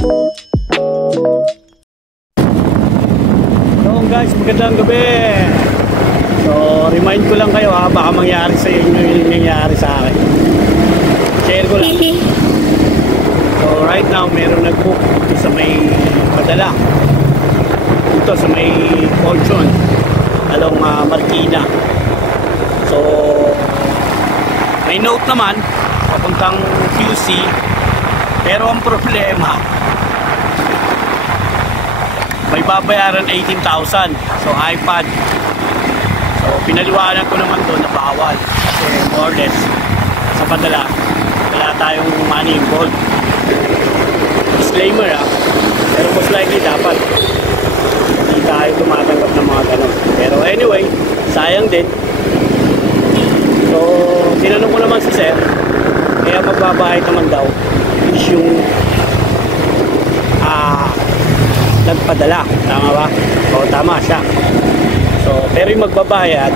So guys, magandang gabi. So remind ko lang kayo ha, baka mangyari sa inyo yung nangyari sa akin. Share ko lang. So right now meron nag-book dito sa may Padala, dito sa may Fortune along Marikina. So may note naman papuntang QC, pero ang problema may babayaran 18,000. So iPad. So pinaliwanag ko naman doon na bawal kasi more or less sa Padala wala tayong money involved. Disclaimer ha, pero most likely dapat hindi tayo tumatanggap ng mga ganun. Pero anyway, sayang din. So tinanong ko naman si sir, kaya magbabayad naman daw is yung nagpadala, tama ba? O tama siya. So pero yung magbabayad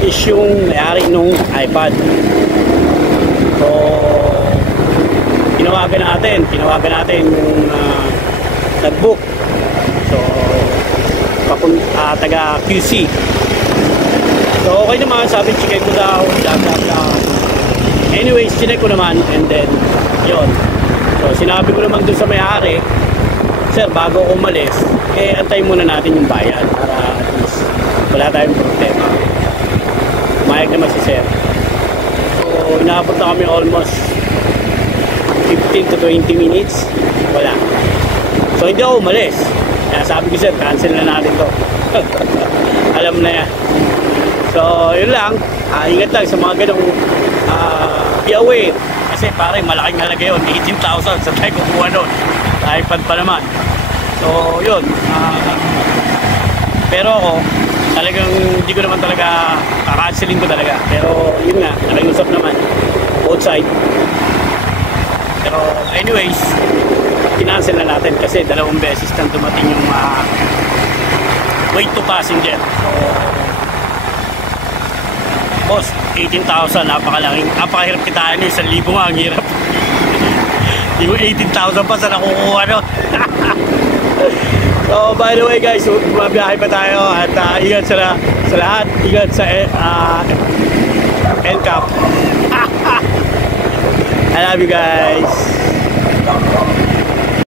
is yung may-ari nung iPad. So tinawagan natin yung nag-book. So taga QC. So okay naman, sabi check ko daw, bla. Anyways, chinek ko naman and then yon. So sinabi ko naman dun sa may-ari, sir, bago ako umalis, antay muna natin yung bayad para at least wala tayong problema. Umayag naman si sir. So inaabot na kami almost 15 to 20 minutes. Wala. So hindi ako umalis. Kaya sabi ko sir, cancel na natin to. Alam na yan. So yun lang. Ingat lang sa mga ganong be aware. Kasi pare, malaking halaga yun. 18,000 sa tayo kukuha nun. iPad pa naman. So yun. Pero ako, talagang hindi ko naman talaga kakancelin ko talaga. Pero yun nga, nakiusap naman. Both side. Pero anyways, kinancel na natin kasi 2 beses nang dumating yung weight to passenger. So boss, 18,000, napakahirap kitain yun. 1,000 nga, ang hirap. Yung 18,000 pa sa nakukuha no. So by the way guys, mabiyahe pa tayo at ingat sa lahat, ingat sa NCAP. I love you guys.